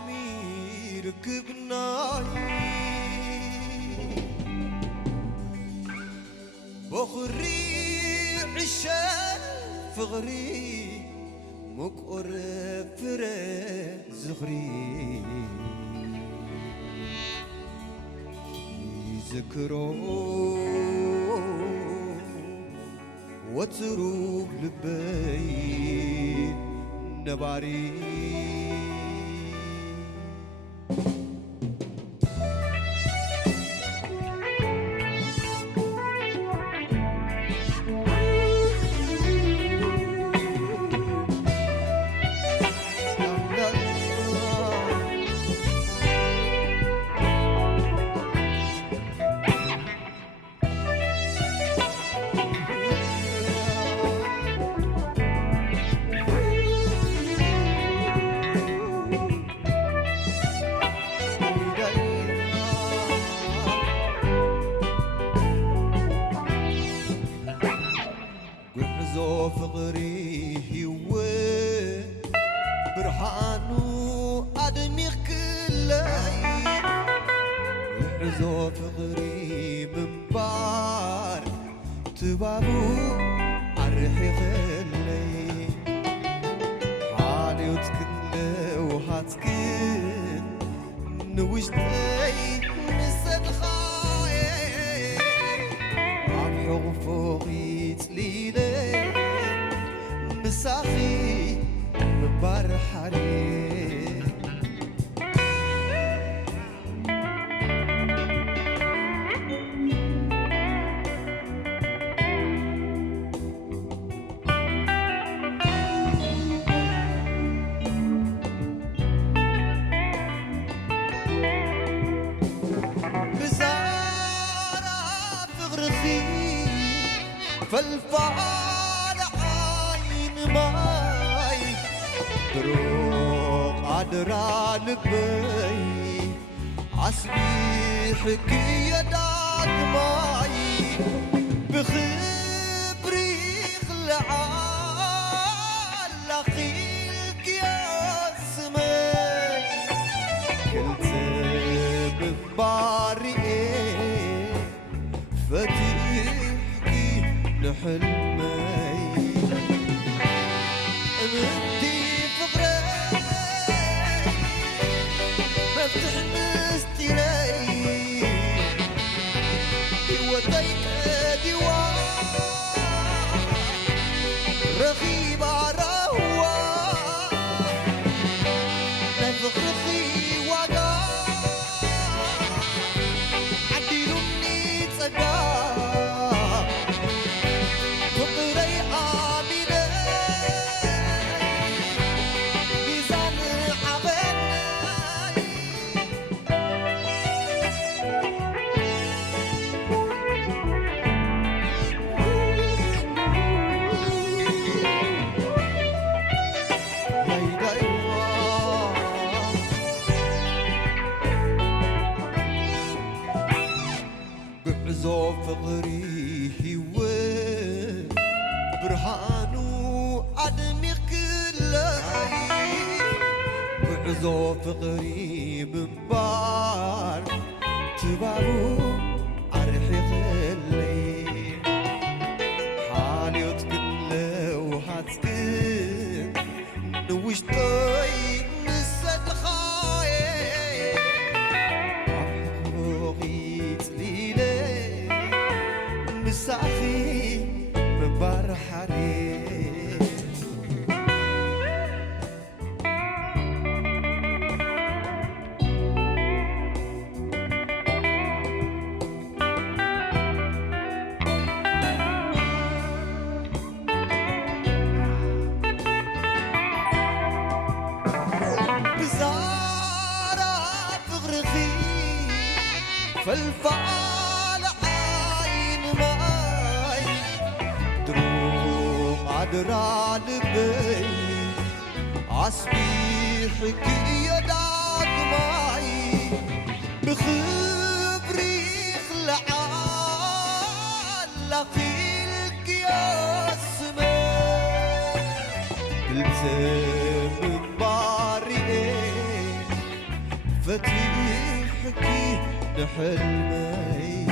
فلامي ركبناي بخري عشان فغري مقر فري زغري يذكروا وتروب لبي نباري فقري هو برهانو أدمي كلاي عزو فقري من بار تبابو عرحي غلي حالي وتكن وهاتكن نوشتي مسد خاي عبحو فوقي تليلي مساخي ببرحري بزارة فغرخي فالفار عين ماي دروق عدرا لبي عسبي حكي داد ماي بخبري خلعان لخيلك يا سمي كلت بباري فتيحكي لحلمي انتي فقري مفتح نستيري وديك ديوان رخيب عروان نفخ رخي وقا عديلوني تصقا فقري عاملي ميزان عبني بعزو فقري هو برهانو أدمي كلاي بعزو فقري منبار تبابو عرحي غلي حالي وتكن لو هاتكن نوشتي مسد خاي عفوغي تليلي مساخي ببرحري بزارة فغرخي فالفال عين ماي دروق عدرا لبي عصبي حكي داد ماي بخبري خلعان لقيلك يا سمي التم بارئ فتيحكي لحلمي